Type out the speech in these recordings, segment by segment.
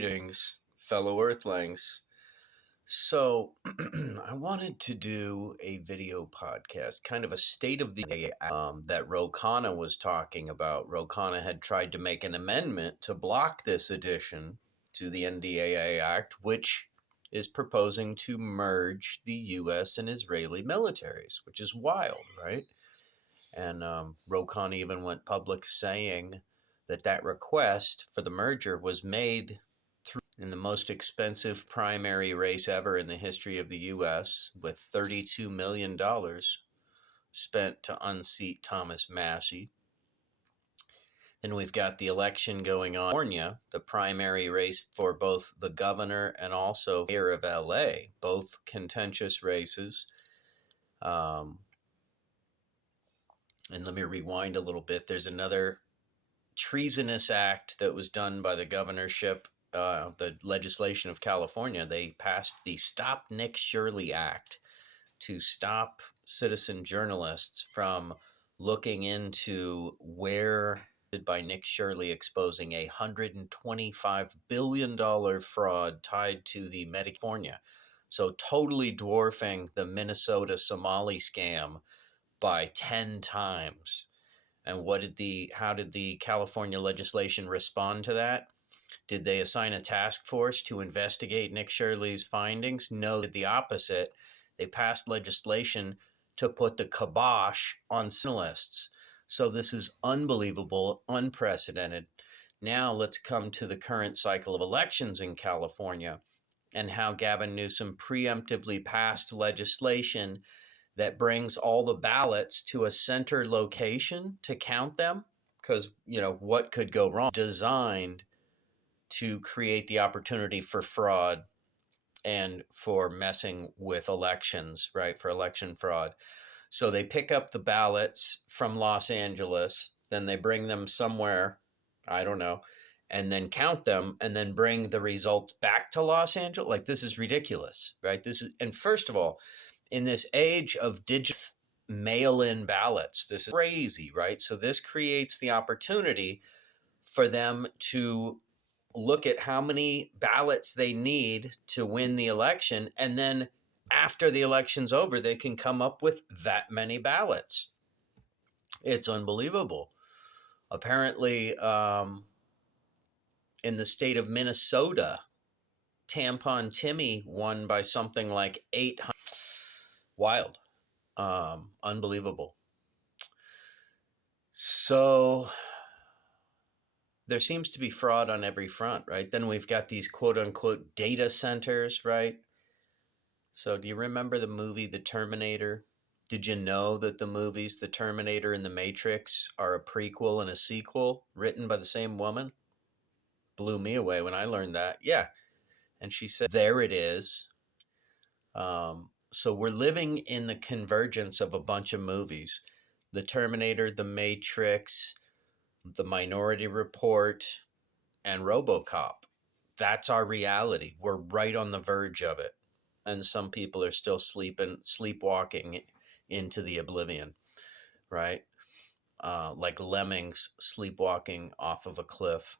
Greetings, fellow Earthlings. So, I wanted to do a video podcast, kind of a state of the that Ro Khanna was talking about. Ro Khanna had tried to make an amendment to block this addition to the NDAA Act, which is proposing to merge the U.S. and Israeli militaries, which is wild, right? And Ro Khanna even went public saying that request for the merger was made in the most expensive primary race ever in the history of the U.S., with $32 million spent to unseat Thomas Massie. Then we've got the election going on in California, the primary race for both the governor and also mayor of L.A., both contentious races. And let me rewind a little bit. There's another treasonous act that was done by the governorship, the legislation of California. They passed the Stop Nick Shirley Act to stop citizen journalists from looking into where by Nick Shirley exposing a $125 billion fraud tied to the Medicare. So totally dwarfing the Minnesota Somali scam by 10 times. And how did the California legislation respond to that? Did they assign a task force to investigate Nick Shirley's findings? No, they did the opposite. They passed legislation to put the kibosh on journalists. So this is unbelievable, unprecedented. Now let's come to the current cycle of elections in California and how Gavin Newsom preemptively passed legislation that brings all the ballots to a center location to count them, because what could go wrong, designed to create the opportunity for fraud and for messing with elections, right, for election fraud. So they pick up the ballots from Los Angeles, then they bring them somewhere, I don't know, and then count them and then bring the results back to Los Angeles. Like, this is ridiculous, right? And first of all, in this age of digital mail-in ballots, this is crazy, right? So this creates the opportunity for them to look at how many ballots they need to win the election, and then after the election's over, they can come up with that many ballots. It's unbelievable. Apparently, in the state of Minnesota, Tampon Timmy won by something like 800. Wild. Unbelievable. So there seems to be fraud on every front, right? Then we've got these quote unquote data centers, right? So do you remember the movie The Terminator? Did you know that the movies The Terminator and The Matrix are a prequel and a sequel written by the same woman? Blew me away when I learned that. Yeah. And she said, there it is. So we're living in the convergence of a bunch of movies. The Terminator, The Matrix, The Minority Report, and RoboCop. That's our reality. We're right on the verge of it. And some people are still sleepwalking into the oblivion, right? Like lemmings sleepwalking off of a cliff.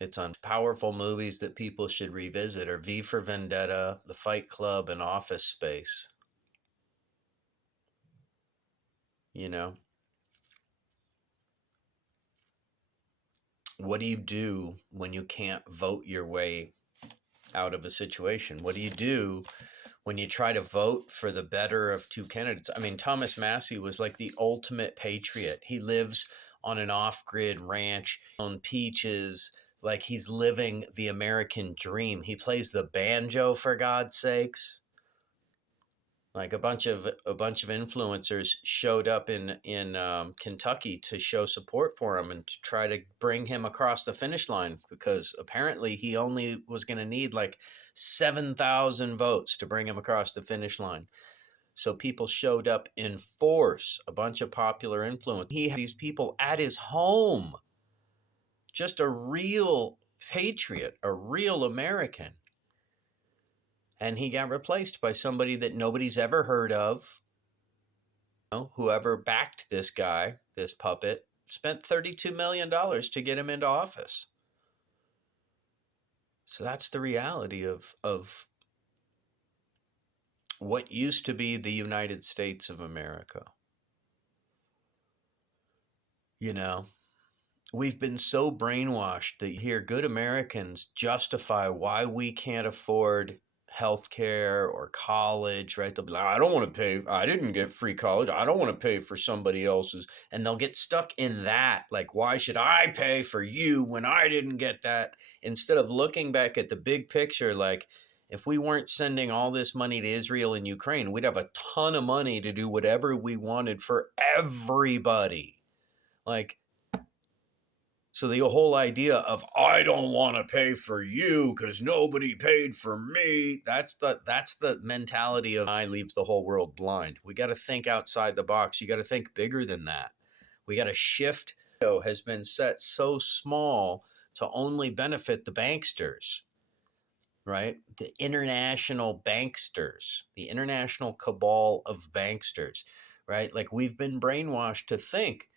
It's on powerful movies that people should revisit are V for Vendetta, The Fight Club, and Office Space. What do you do when you can't vote your way out of a situation? What do you do when you try to vote for the better of two candidates? I mean, Thomas Massie was like the ultimate patriot. He lives on an off-grid ranch on peaches, like he's living the American dream. He plays the banjo, for God's sakes. Like a bunch of influencers showed up in Kentucky to show support for him and to try to bring him across the finish line, because apparently he only was going to need like 7,000 votes to bring him across the finish line. So people showed up in force, a bunch of popular influencers. He had these people at his home, just a real patriot, a real American. And he got replaced by somebody that nobody's ever heard of. Whoever backed this guy, this puppet, spent $32 million to get him into office. So that's the reality of what used to be the United States of America. You know, we've been so brainwashed that you hear good Americans justify why we can't afford health care or college, right? They'll be like, I don't want to pay. I didn't get free college. I don't want to pay for somebody else's. And they'll get stuck in that. Like, why should I pay for you when I didn't get that? Instead of looking back at the big picture, like, if we weren't sending all this money to Israel and Ukraine, we'd have a ton of money to do whatever we wanted for everybody. Like, so the whole idea of I don't want to pay for you because nobody paid for me, that's the mentality of I leaves the whole world blind. We got to think outside the box. You got to think bigger than that. We got to shift. Has been set so small to only benefit the banksters, right? The international banksters, the international cabal of banksters, right? Like we've been brainwashed to think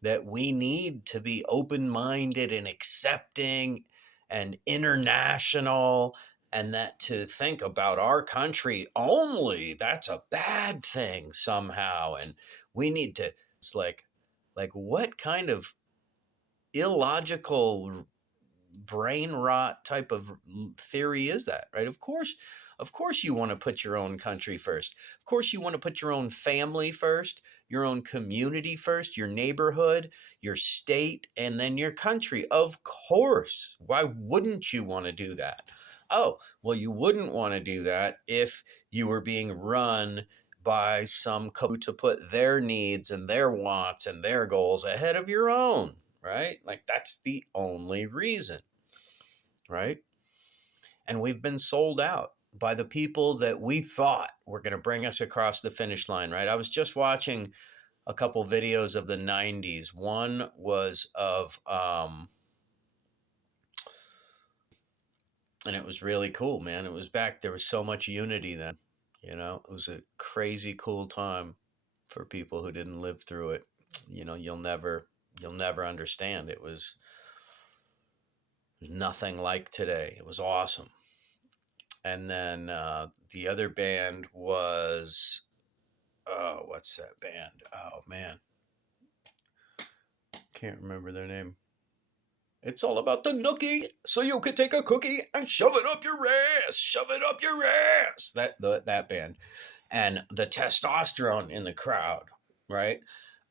that we need to be open-minded and accepting and international, and that to think about our country only, that's a bad thing somehow. And we need to, it's like what kind of illogical brain rot type of theory is that, right? Of course you want to put your own country first. Of course you want to put your own family first, your own community first, your neighborhood, your state, and then your country. Of course. Why wouldn't you want to do that? Oh, well, you wouldn't want to do that if you were being run by some to put their needs and their wants and their goals ahead of your own, right? Like that's the only reason, right? And we've been sold out by the people that we thought were going to bring us across the finish line, right? I was just watching a couple videos of the 90s. One was of, and it was really cool, man. It was back, there was so much unity then, you know, it was a crazy cool time for people who didn't live through it. You know, you'll never understand. It was nothing like today. It was awesome. And then the other band was, oh, what's that band? Oh man, can't remember their name. It's all about the nookie, so you could take a cookie and shove it up your ass. Shove it up your ass. That band, and the testosterone in the crowd, right?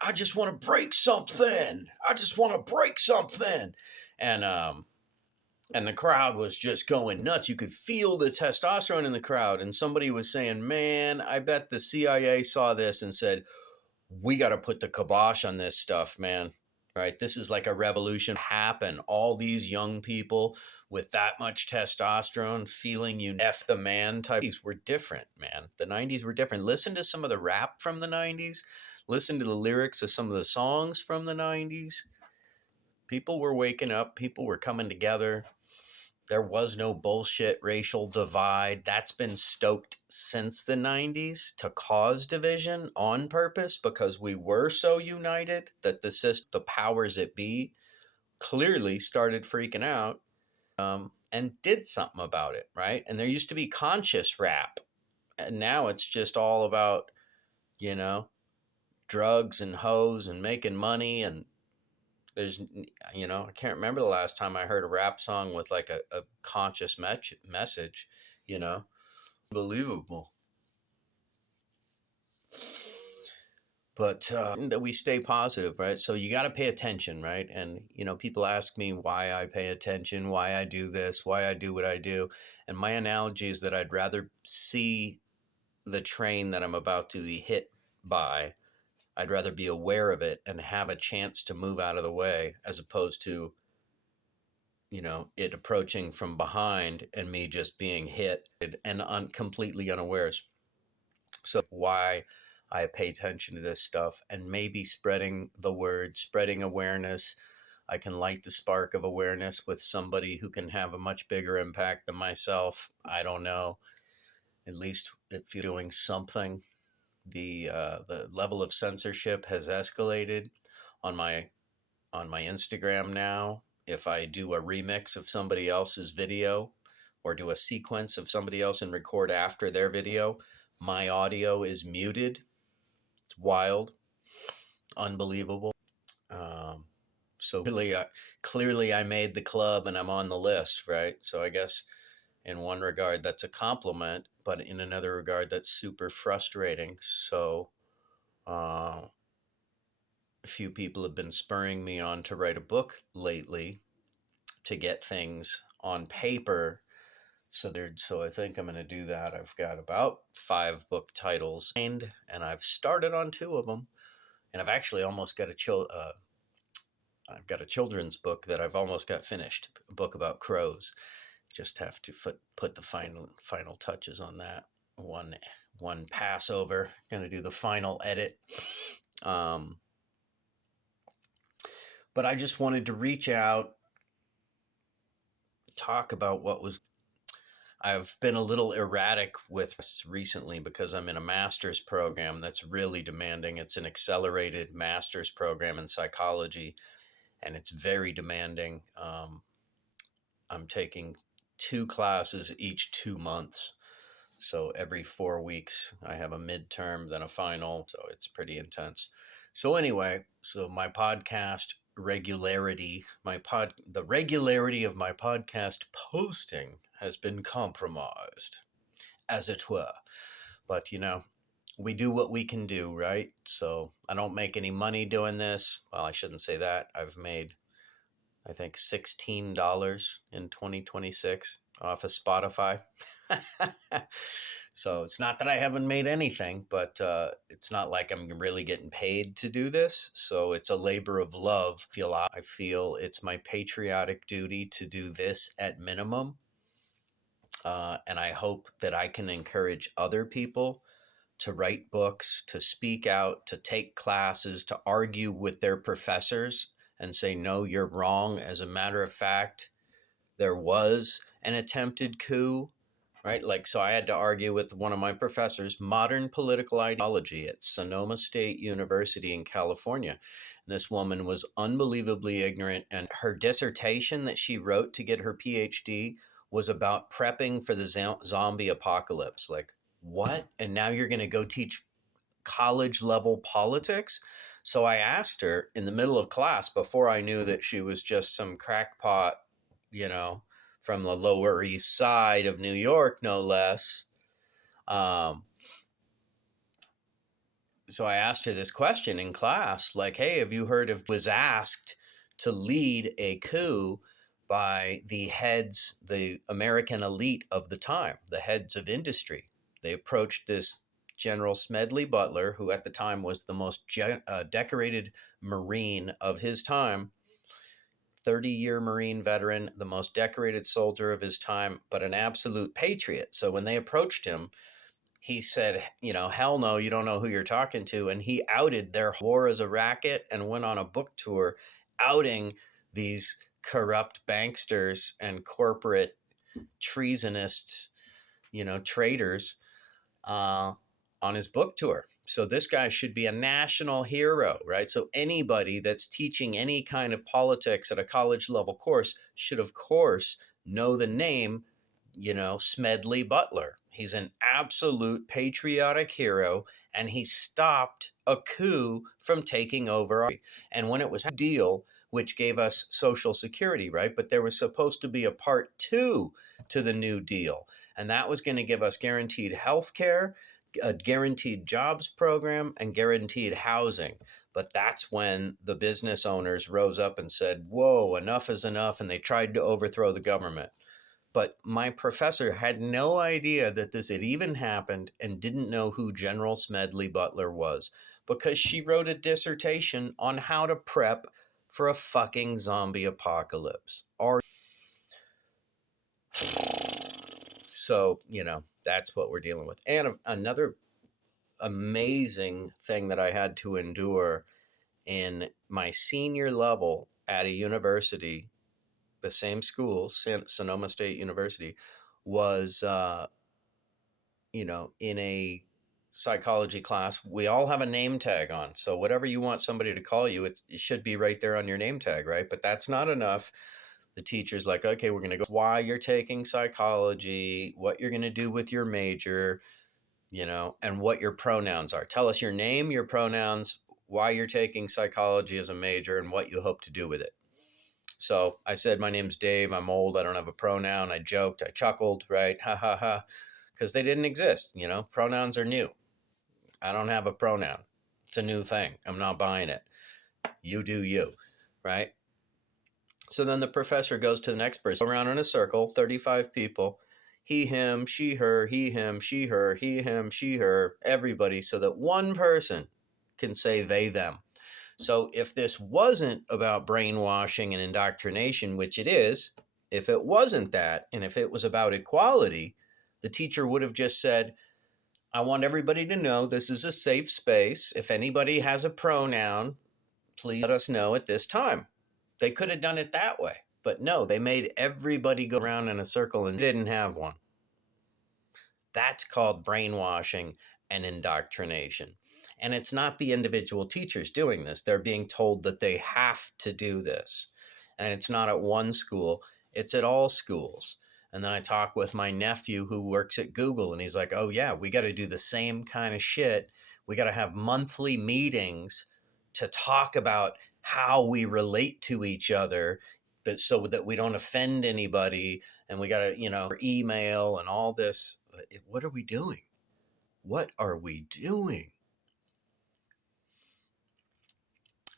I just want to break something. I just want to break something, and the crowd was just going nuts. You could feel the testosterone in the crowd. And somebody was saying, man, I bet the CIA saw this and said, we got to put the kibosh on this stuff, man. Right? This is like a revolution happen. All these young people with that much testosterone feeling you F the man type. These were different, man. The 90s were different. Listen to some of the rap from the 90s. Listen to the lyrics of some of the songs from the 90s. People were waking up. People were coming together. There was no bullshit racial divide. That's been stoked since the 90s to cause division on purpose because we were so united that the powers that be clearly started freaking out and did something about it, right? And there used to be conscious rap. And now it's just all about, you know, drugs and hoes and making money. And there's, you know, I can't remember the last time I heard a rap song with like a conscious message, you know, unbelievable. But we stay positive, right? So you got to pay attention, right? And, you know, people ask me why I pay attention, why I do this, why I do what I do. And my analogy is that I'd rather see the train that I'm about to be hit by. I'd rather be aware of it and have a chance to move out of the way as opposed to, you know, it approaching from behind and me just being hit and completely unawares. So why I pay attention to this stuff and maybe spreading the word, spreading awareness. I can light the spark of awareness with somebody who can have a much bigger impact than myself. I don't know. At least if you're doing something. The level of censorship has escalated on my Instagram now. If I do a remix of somebody else's video, or do a sequence of somebody else and record after their video, my audio is muted. It's wild, unbelievable. So clearly I made the club and I'm on the list, right? So I guess in one regard that's a compliment, but in another regard that's super frustrating. So a few people have been spurring me on to write a book lately to get things on paper. So I think I'm going to do that. I've got about 5 book titles and I've started on 2 of them, and I've actually almost got I've got a children's book that I've almost got finished, a book about crows. Just have to put the final touches on that. One Passover, going to do the final edit. But I just wanted to reach out, talk about what was. I've been a little erratic with this recently because I'm in a master's program that's really demanding. It's an accelerated master's program in psychology, and it's very demanding. I'm taking 2 classes each 2 months. So every 4 weeks, I have a midterm, then a final. So it's pretty intense. So anyway, so my podcast regularity, the regularity of my podcast posting has been compromised, as it were. But we do what we can do, right? So I don't make any money doing this. Well, I shouldn't say that. I've made, I think, $16 in 2026 off of Spotify. So it's not that I haven't made anything, but it's not like I'm really getting paid to do this. So it's a labor of love. I feel it's my patriotic duty to do this at minimum. And I hope that I can encourage other people to write books, to speak out, to take classes, to argue with their professors and say, no, you're wrong. As a matter of fact, there was an attempted coup. Right? Like, so I had to argue with one of my professors, modern political ideology at Sonoma State University in California. And this woman was unbelievably ignorant. And her dissertation that she wrote to get her PhD was about prepping for the zombie apocalypse. Like, what? And now you're going to go teach college level politics? So I asked her in the middle of class, before I knew that she was just some crackpot, from the Lower East Side of New York, no less. So I asked her this question in class, like, hey, have you heard of, was asked to lead a coup by the American elite of the time, the heads of industry. They approached this General Smedley Butler, who at the time was the most decorated Marine of his time, 30-year Marine veteran, the most decorated soldier of his time, but an absolute patriot. So when they approached him, he said, hell no, you don't know who you're talking to. And he outed their war as a racket and went on a book tour outing these corrupt banksters and corporate treasonists, traitors on his book tour. So this guy should be a national hero, right? So anybody that's teaching any kind of politics at a college level course should, of course, know the name, Smedley Butler. He's an absolute patriotic hero, and he stopped a coup from taking over. And when it was a deal, which gave us Social Security, right? But there was supposed to be a part 2 to the New Deal, and that was going to give us guaranteed health care, a guaranteed jobs program, and guaranteed housing. But that's when the business owners rose up and said, whoa, enough is enough, and they tried to overthrow the government. But my professor had no idea that this had even happened and didn't know who General Smedley Butler was, because she wrote a dissertation on how to prep for a fucking zombie apocalypse. So, that's what we're dealing with. And another amazing thing that I had to endure in my senior level at a university, the same school, Sonoma State University, was, in a psychology class, we all have a name tag on. So whatever you want somebody to call you, it should be right there on your name tag, right? But that's not enough. The teacher's like, okay, we're going to go why you're taking psychology, what you're going to do with your major, and what your pronouns are. Tell us your name, your pronouns, why you're taking psychology as a major, and what you hope to do with it. So I said, my name's Dave. I'm old. I don't have a pronoun. I joked. I chuckled, right? Ha ha ha. Because they didn't exist. Pronouns are new. I don't have a pronoun. It's a new thing. I'm not buying it. You do you, right? So then the professor goes to the next person. Go around in a circle, 35 people. He, him, she, her, he, him, she, her, he, him, she, her, everybody, so that one person can say they, them. So if this wasn't about brainwashing and indoctrination, which it is, if it wasn't that, and if it was about equality, the teacher would have just said, I want everybody to know this is a safe space. If anybody has a pronoun, please let us know at this time. They could have done it that way. But no, they made everybody go around in a circle and didn't have one. That's called brainwashing and indoctrination. And it's not the individual teachers doing this. They're being told that they have to do this. And it's not at one school, it's at all schools. And then I talk with my nephew who works at Google, and he's like, oh, yeah, we got to do the same kind of shit. We got to have monthly meetings to talk about how we relate to each other, but so that we don't offend anybody. And we got to, email and all this. What are we doing? What are we doing?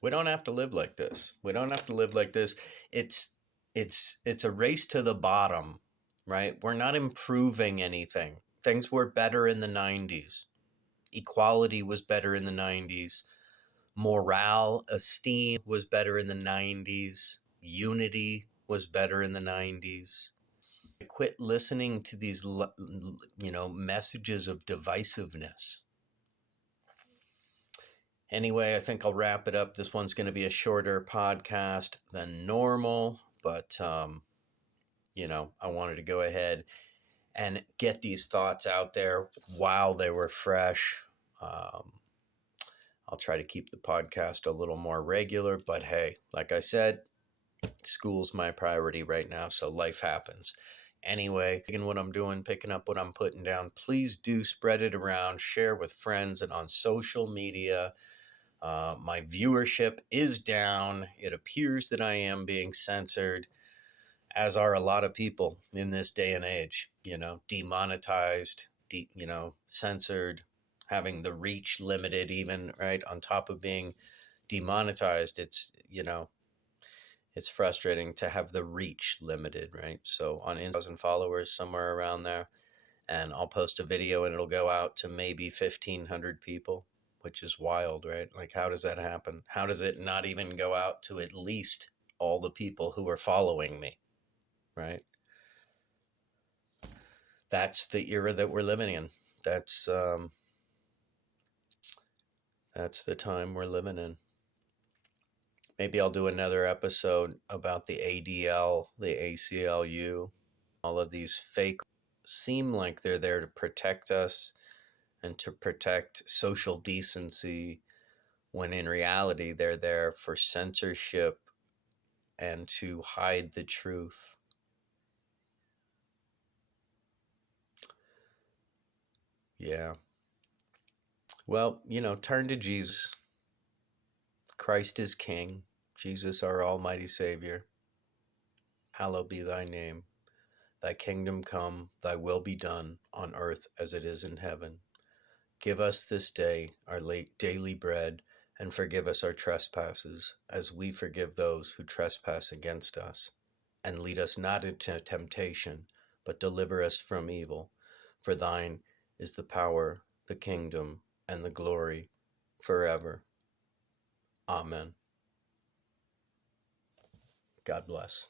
We don't have to live like this. We don't have to live like this. It's a race to the bottom, right? We're not improving anything. Things were better in the 90s. Equality was better in the 90s. Morale, esteem was better in the 90s. Unity was better in the 90s. Quit listening to these, messages of divisiveness. Anyway, I think I'll wrap it up. This one's going to be a shorter podcast than normal, but, I wanted to go ahead and get these thoughts out there while they were fresh. I'll try to keep the podcast a little more regular, but hey, like I said, school's my priority right now, so life happens. Anyway, picking what I'm doing, picking up what I'm putting down, please do spread it around, share with friends and on social media. My viewership is down. It appears that I am being censored, as are a lot of people in this day and age, demonetized, censored, having the reach limited even, right? On top of being demonetized, it's frustrating to have the reach limited, right? So on 1,000 followers, somewhere around there, and I'll post a video and it'll go out to maybe 1,500 people, which is wild, right? Like, how does that happen? How does it not even go out to at least all the people who are following me, right? That's the era that we're living in. That's the time we're living in. Maybe I'll do another episode about the ADL, the ACLU, all of these fake seem like they're there to protect us and to protect social decency, when in reality they're there for censorship and to hide the truth. Yeah. Well, turn to Jesus. Christ is King. Jesus, our almighty Savior. Hallowed be thy name. Thy kingdom come, thy will be done on earth as it is in heaven. Give us this day our daily bread, and forgive us our trespasses, as we forgive those who trespass against us. And lead us not into temptation, but deliver us from evil. For thine is the power, the kingdom, and the glory forever. Amen. God bless.